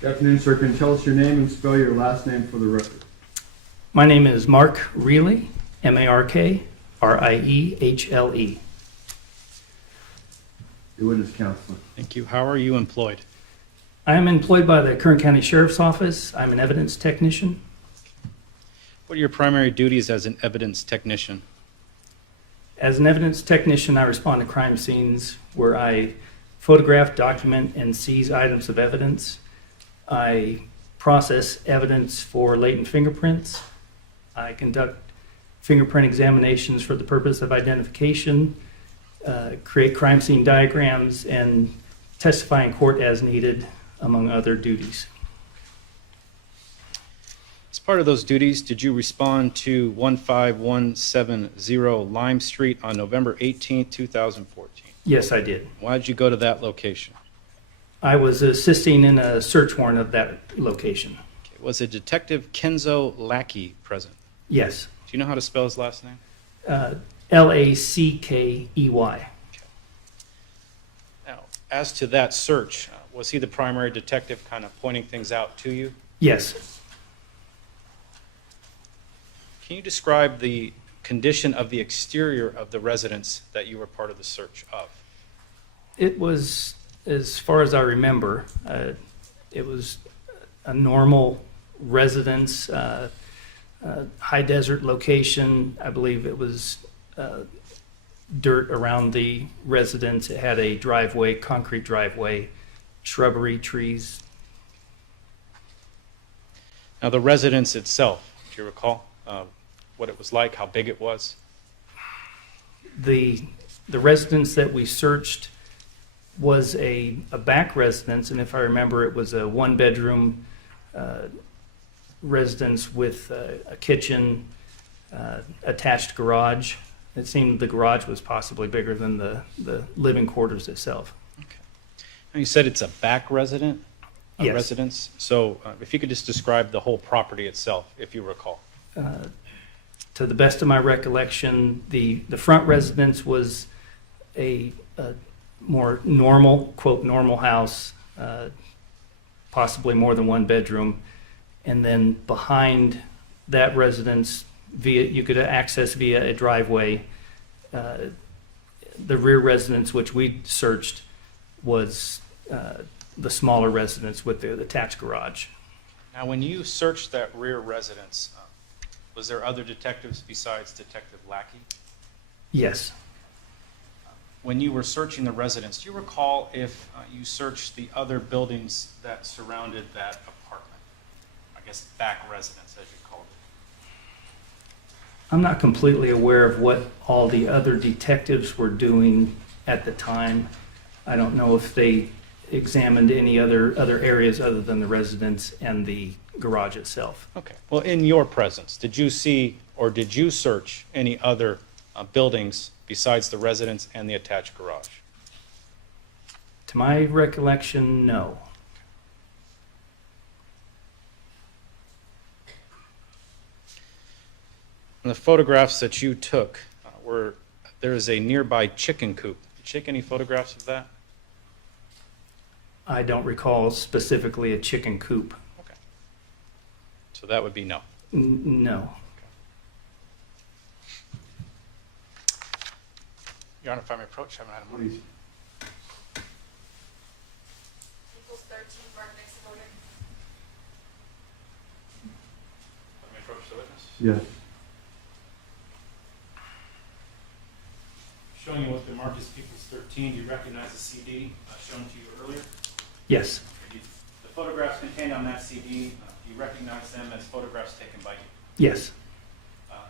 Good afternoon, sir. Can you tell us your name and spell your last name for the record? My name is Mark Reilly, Markriele. Your witness, counselor. Thank you. How are you employed? I am employed by the Kern County Sheriff's Office. I'm an evidence technician. What are your primary duties as an evidence technician? As an evidence technician, I respond to crime scenes where I photograph, document, and seize items of evidence. I process evidence for latent fingerprints. I conduct fingerprint examinations for the purpose of identification, create crime scene diagrams, and testify in court as needed, among other duties. As part of those duties, did you respond to 15170 Lime Street on November 18, 2014? Yes, I did. Why did you go to that location? I was assisting in a search warrant of that location. Okay. Was a Detective Kenzo Lackey present? Yes. Do you know how to spell his last name? Lackey. Now, as to that search, was he the primary detective kind of pointing things out to you? Yes. Can you describe the condition of the exterior of the residence that you were part of the search of? It was, as far as I remember, it was a normal residence, high desert location. I believe it was dirt around the residence. It had a driveway, concrete driveway, shrubbery, trees. Now, the residence itself, do you recall what it was like, how big it was? The residence that we searched was a back residence, and if I remember, it was a one-bedroom residence with a kitchen, attached garage. It seemed the garage was possibly bigger than the living quarters itself. Okay. Now, you said it's a back residence? Yes. Residence? So if you could just describe the whole property itself, if you recall. To the best of my recollection, the front residence was a more normal, quote, normal house, possibly more than one bedroom. And then behind that residence, you could access via a driveway. The rear residence, which we searched, was the smaller residence with the attached garage. Now, when you searched that rear residence, was there other detectives besides Detective Lackey? Yes. When you were searching the residence, do you recall if you searched the other buildings that surrounded that apartment? I guess back residence, as you called it. I'm not completely aware of what all the other detectives were doing at the time. I don't know if they examined any other areas other than the residence and the garage itself. Okay. Well, in your presence, did you see or did you search any other buildings besides the residence and the attached garage? To my recollection, no. In the photographs that you took, there is a nearby chicken coop. Did you take any photographs of that? I don't recall specifically a chicken coop. Okay. So that would be no. No. Your Honor, if I may approach, I have an item. Please. Equals 13, Mark next to voting. Let me approach the witness. Yes. Showing you what the mark is Peoples 13, do you recognize the CD shown to you earlier? Yes. The photographs contained on that CD, do you recognize them as photographs taken by you? Yes,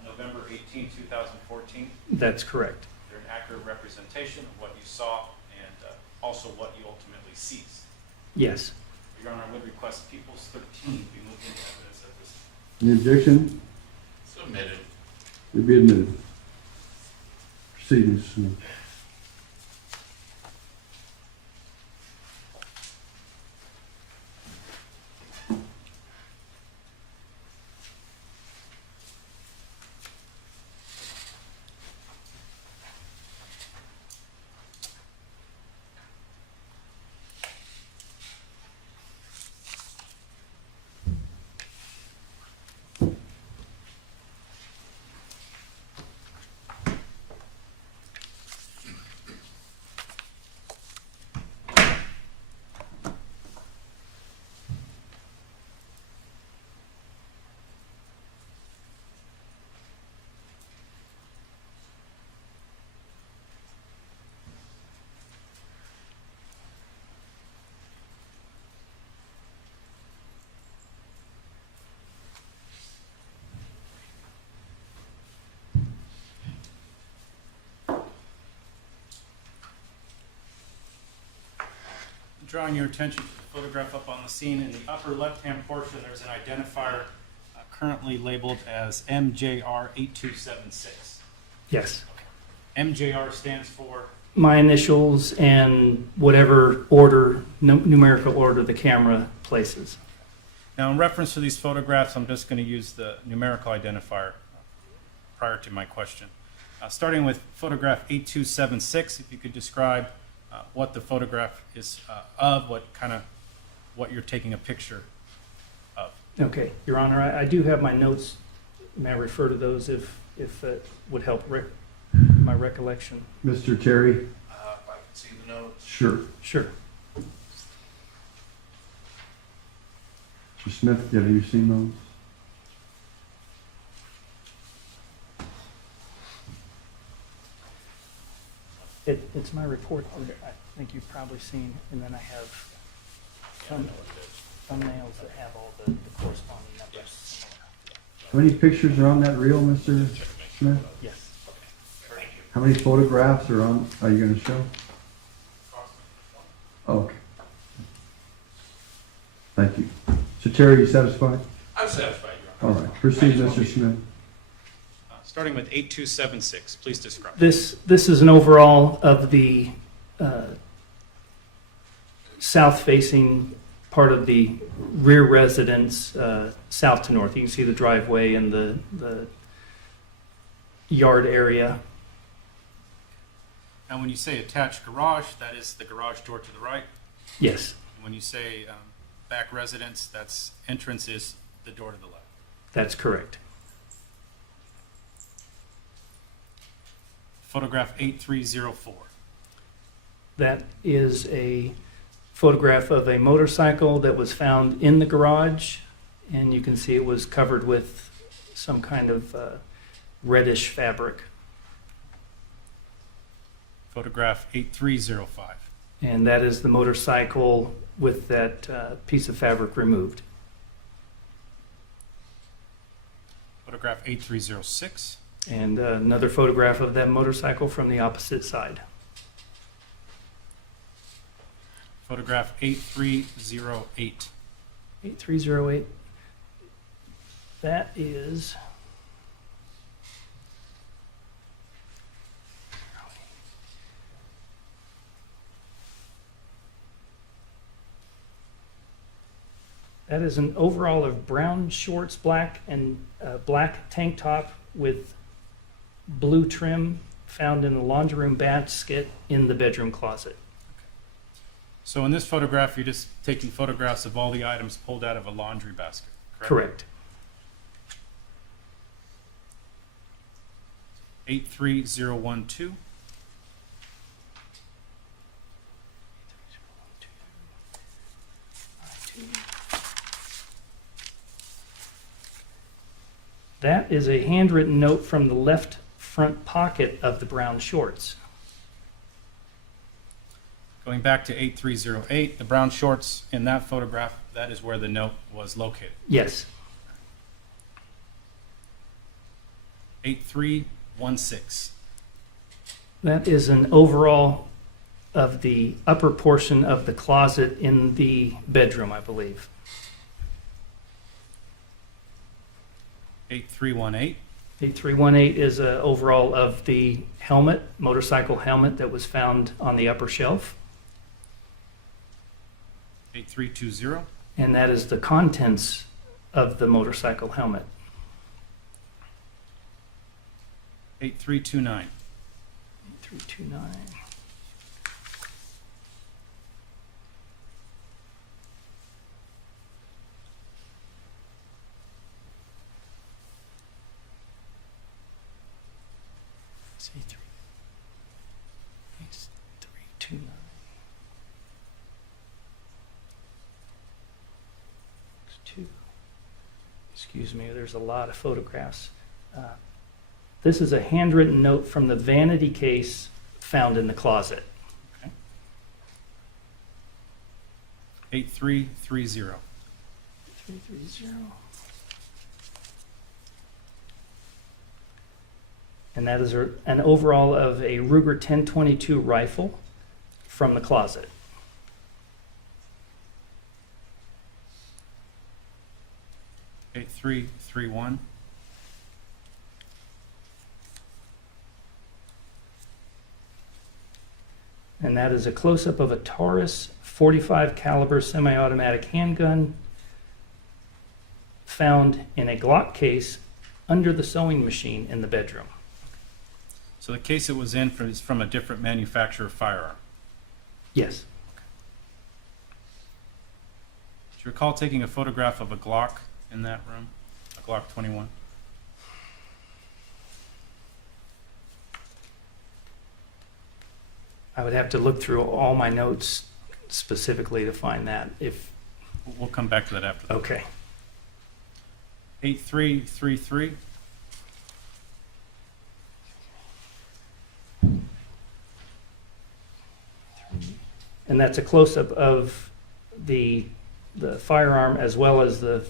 November 18, 2014? that's correct. They're an accurate representation of what you saw and also what you ultimately seized. Yes. Your Honor, I would request Peoples 13 be moved into evidence at this time. Any objection? Submitted. You'll be admitted. Proceed, Mr. Smith. drawing your attention to the photograph up on the scene. In the upper left-hand portion, there's an identifier currently labeled as MJR 8276. Yes. MJR stands for, My initials and whatever order, numerical order the camera places. now in reference to these photographs, I'm just going to use the numerical identifier prior to my question. Starting with photograph 8276, if you could describe what the photograph is of, what you're taking a picture of. Okay, Your Honor, I do have my notes. May I refer to those if it would help my recollection? Mr. Terry? If I can see the notes. Sure. Sure. Mr. Smith, have you seen those? It's my report that I think you've probably seen, and then I have thumbnails that have all the corresponding numbers. How many pictures are on that reel, Mr. Smith? Yes. How many photographs are you gonna show? Okay. Thank you. So Terry, you satisfied? I'm satisfied, Your Honor. All right, proceed, Mr. Smith. Starting with 8276, please describe. This is an overall of the south-facing part of the rear residence, south to north. You can see the driveway and the yard area. Now, when you say attached garage, that is the garage door to the right. Yes, When you say back residence, that's entrance is the door to the left. that's correct. Photograph 8304. That is a photograph of a motorcycle that was found in the garage, and you can see it was covered with some kind of reddish fabric. Photograph 8305. And that is the motorcycle with that piece of fabric removed. Photograph 8306. And another photograph of that motorcycle from the opposite side. Photograph 8308. 8308. That is. That is an overall of brown shorts, black and black tank top with blue trim found in the laundry room basket in the bedroom closet. So in this photograph, you're just taking photographs of all the items pulled out of a laundry basket, correct? Correct. 83012. That is a handwritten note from the left front pocket of the brown shorts. Going back to 8308, the brown shorts in that photograph, that is where the note was located. Yes. 8316. That is an overall of the upper portion of the closet in the bedroom, I believe. 8318. 8318 is an overall of the helmet, motorcycle helmet that was found on the upper shelf. 8320. And that is the contents of the motorcycle helmet. 8329. 8329. C329. Excuse me, there's a lot of photographs. This is a handwritten note from the vanity case found in the closet. 8330. 330. And that is an overall of a Ruger 1022 rifle from the closet. 8331. And that is a close-up of a Taurus 45 caliber semi-automatic handgun found in a Glock case under the sewing machine in the bedroom. So the case it was in is from a different manufacturer firearm. Yes, Do you recall taking a photograph of a Glock in that room? A Glock 21? I would have to look through all my notes specifically to find that. If We'll come back to that after. okay, 8333. and that's a close-up of the firearm as well as the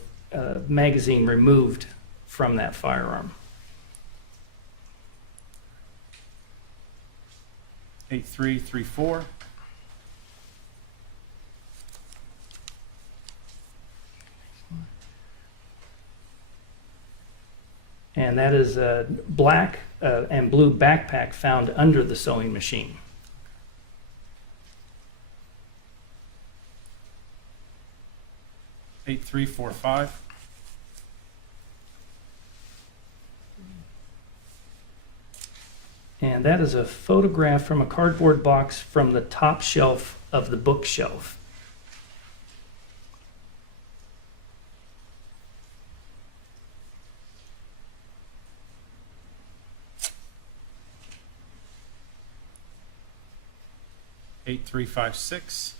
magazine removed from that firearm. 8334. And that is a black and blue backpack found under the sewing machine. 8345. And that is a photograph from a cardboard box from the top shelf of the bookshelf. Eight three five six.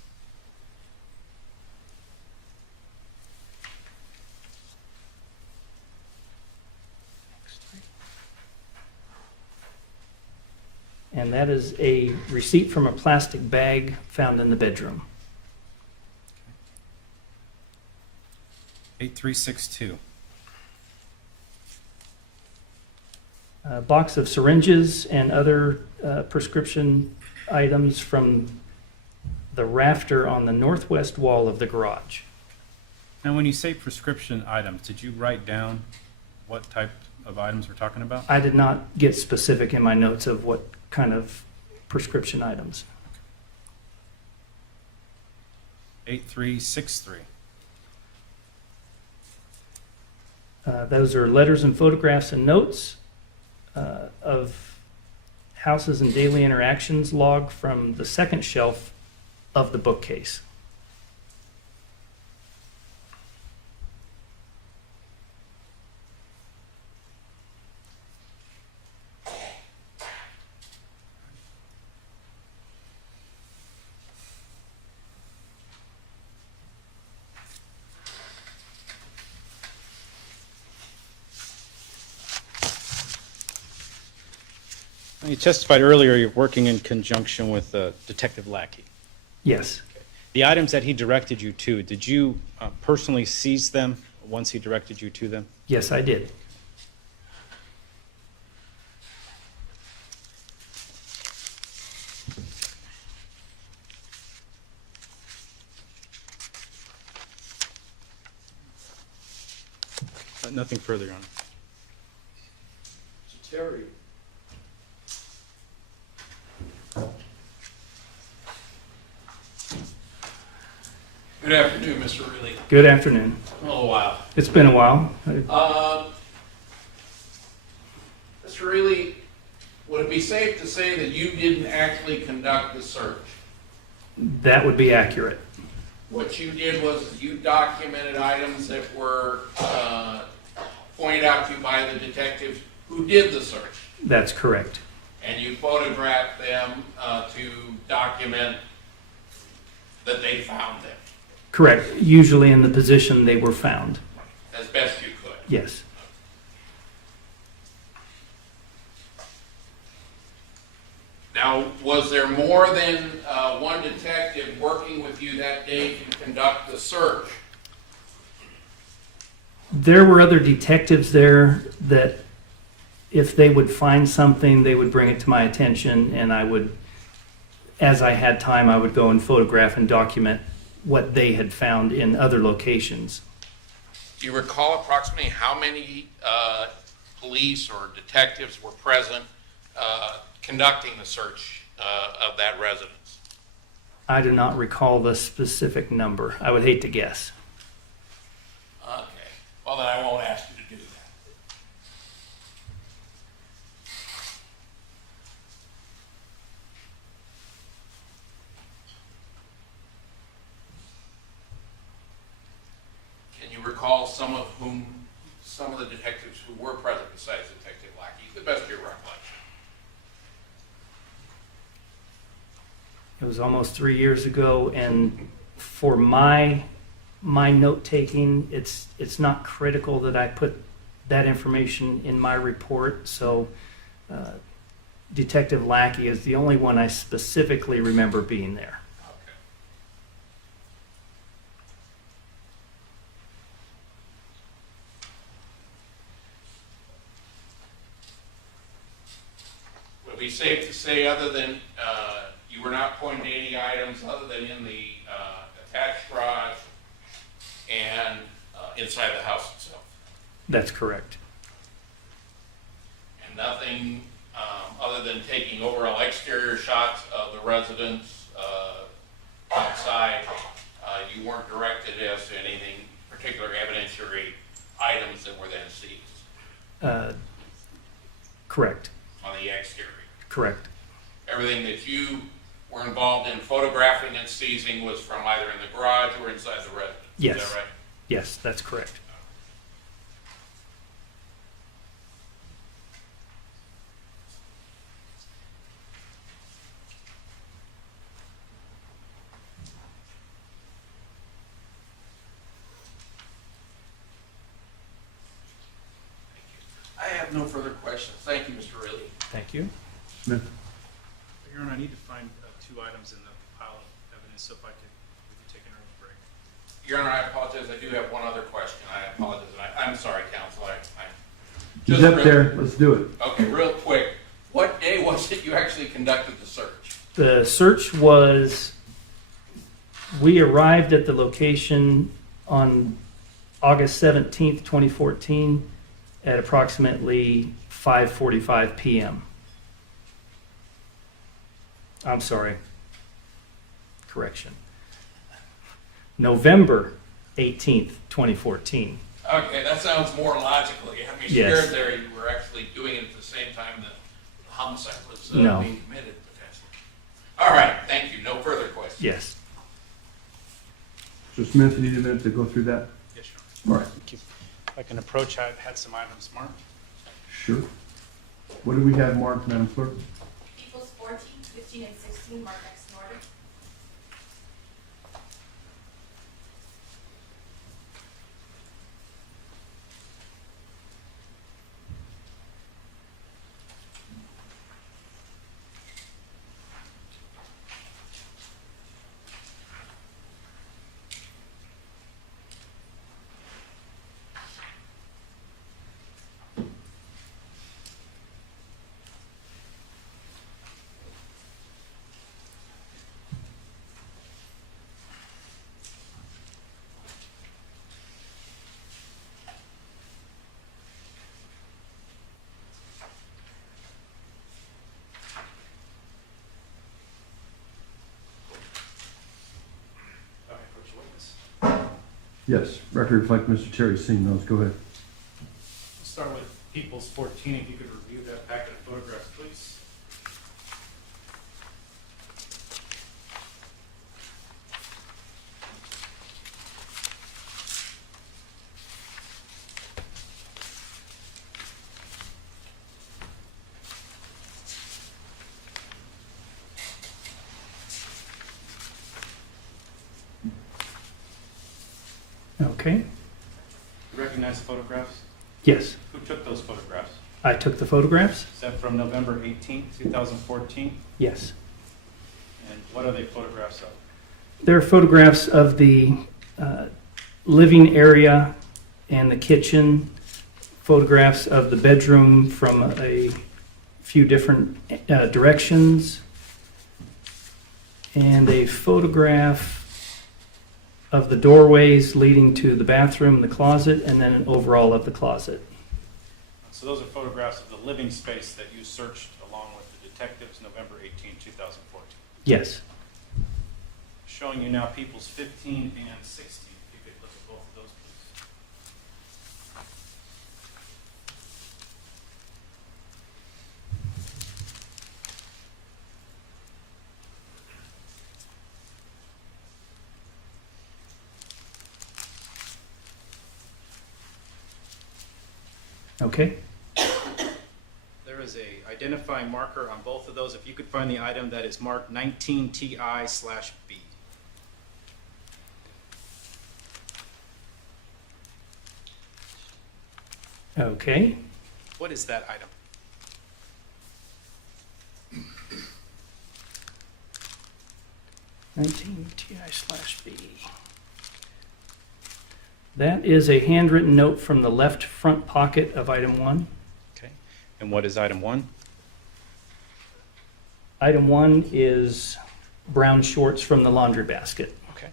And that is a receipt from a plastic bag found in the bedroom. 8362. A box of syringes and other prescription items from the rafter on the northwest wall of the garage. Now, when you say prescription items, did you write down what type of items we're talking about? I did not get specific in my notes of what kind of prescription items. 8363. Those are letters and photographs and notes of houses and daily interactions log from the second shelf of the bookcase. You testified earlier you're working in conjunction with Detective Lackey. Yes, The items that he directed you to, did you personally seize them once he directed you to them? yes, I did. Nothing further, Your Honor. Terry. Good afternoon, Mr. Reilly. Good afternoon. Oh, wow. It's been a while. Mr. Reilly, would it be safe to say that you didn't actually conduct the search? That would be accurate. What you did was you documented items that were pointed out to you by the detectives who did the search, That's correct. and you photographed them to document that they found them Correct. Usually in the position they were found. as best you could. Yes. Now, was there more than one detective working with you that day to conduct the search? There were other detectives there that if they would find something, they would bring it to my attention, and I would, as I had time, I would go and photograph and document what they had found in other locations. Do you recall approximately how many police or detectives were present conducting the search of that residence? I do not recall the specific number. I would hate to guess. Okay, well then I won't ask you to do that. Can you recall some of the detectives who were present besides Detective Lackey, to the best of your recollection? It was almost 3 years ago, and for my note taking, it's not critical that I put that information in my report. So Detective Lackey is the only one I specifically remember being there. Okay. Would it be safe to say, other than, you were not pointing to any items other than in the attached garage and inside the house itself? That's correct. And nothing other than taking overall exterior shots of the residence outside, you weren't directed as to anything particular evidentiary items that were then seized Correct. on the exterior? Correct. Everything that you were involved in photographing and seizing was from either in the garage or inside the residence? Yes. Is that right? Yes, that's correct. I have no further questions. Thank you, Mr. Riley. Thank you. Smith? Your Honor, I need to find two items in the pile of evidence, so if we could take an early break. Your Honor, I apologize. I do have one other question. I apologize. I'm sorry, counsel. He's Just up real- there, let's do it. Okay, real quick. What day was it you actually conducted the search? The search was, we arrived at the location on August 17th, 2014 at approximately 5:45 p.m. I'm sorry. Correction. November 18th, 2014. Okay, that sounds more logical. You had me Yes. scared there. You were actually doing it at the same time that the homicide was No. being committed, potentially. All right, thank you. No further questions. Yes. So Smith, you need a minute to go through that? Yes, Your Honor. All right, Thank you. If I can approach, I had some items marked. sure. What do we have marked, Madam Clerk? Peoples 14, 15, and 16, marked next in order. If I approach the witness. Yes, record reflect Mr. Terry's seen those, go ahead. We'll start with Peoples 14, if you could review that packet of photographs, please. Okay. You recognize the photographs? Yes. Who took those photographs? I took the photographs. Is that from November 18, 2014? Yes. And what are they photographs of? There are photographs of the living area and the kitchen, photographs of the bedroom from a few different directions, and a photograph of the doorways leading to the bathroom, the closet, and then an overall of the closet. So those are photographs of the living space that you searched along with the detectives November 18, 2014. Yes. Showing you now people's 15 and 16. If you could look at both of those, please. Okay. There is a identifying marker on both of those. If you could find the item that is marked 19TI/B. Okay. What is that item? (19TI/B). That is a handwritten note from the left front pocket of item 1. Okay. And what is item 1? Item 1 is brown shorts from the laundry basket. Okay.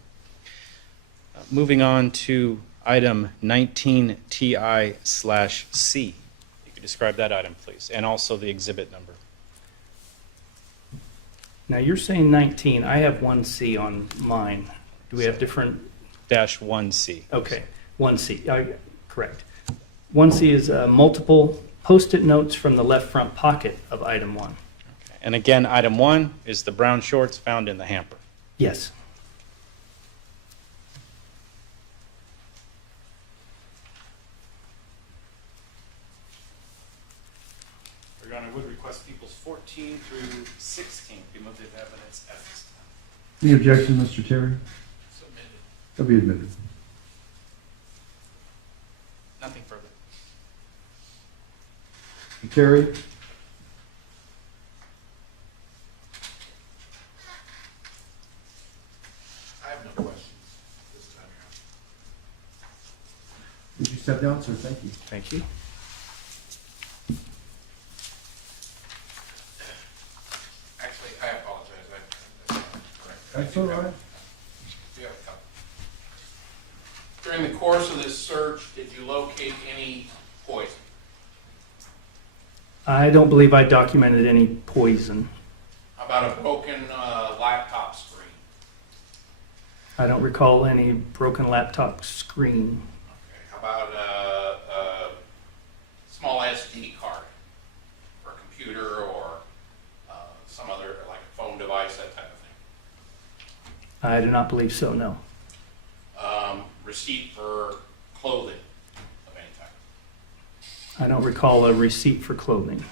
Moving on to item 19TI/C. You could describe that item, please, and also the exhibit number. Now you're saying 19. I have 1C on mine. Do we have different? -1C. Okay, 1C. Correct. 1C is multiple post-it notes from the left front pocket of item 1. Okay. And again, item 1 is the brown shorts found in the hamper. Yes. Your Honor, would request people's 14 through 16 be moved as evidence at this time. Any objection, Mr. Terry? Submitted. They'll be admitted. Nothing further. Mr. Terry? I have no questions this time around. Would you step down, sir? Thank you. Thank you. Actually, I apologize. That's all right. You have a couple. During the course of this search, did you locate any poison? I don't believe I documented any poison. How about a broken laptop screen? I don't recall any broken laptop screen. Okay. How about a small SD card for a computer or some other, like a phone device, that type of thing? I do not believe so, no. Receipt for clothing of any type? I don't recall a receipt for clothing.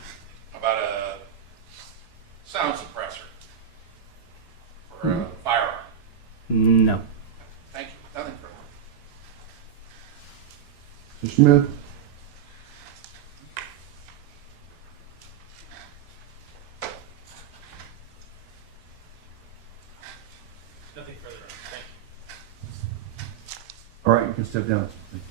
How about a sound suppressor for a firearm? No. Thank you. Nothing further. Mr. Smith? Nothing further. Thank you. All right, you can step down, sir. Thank you.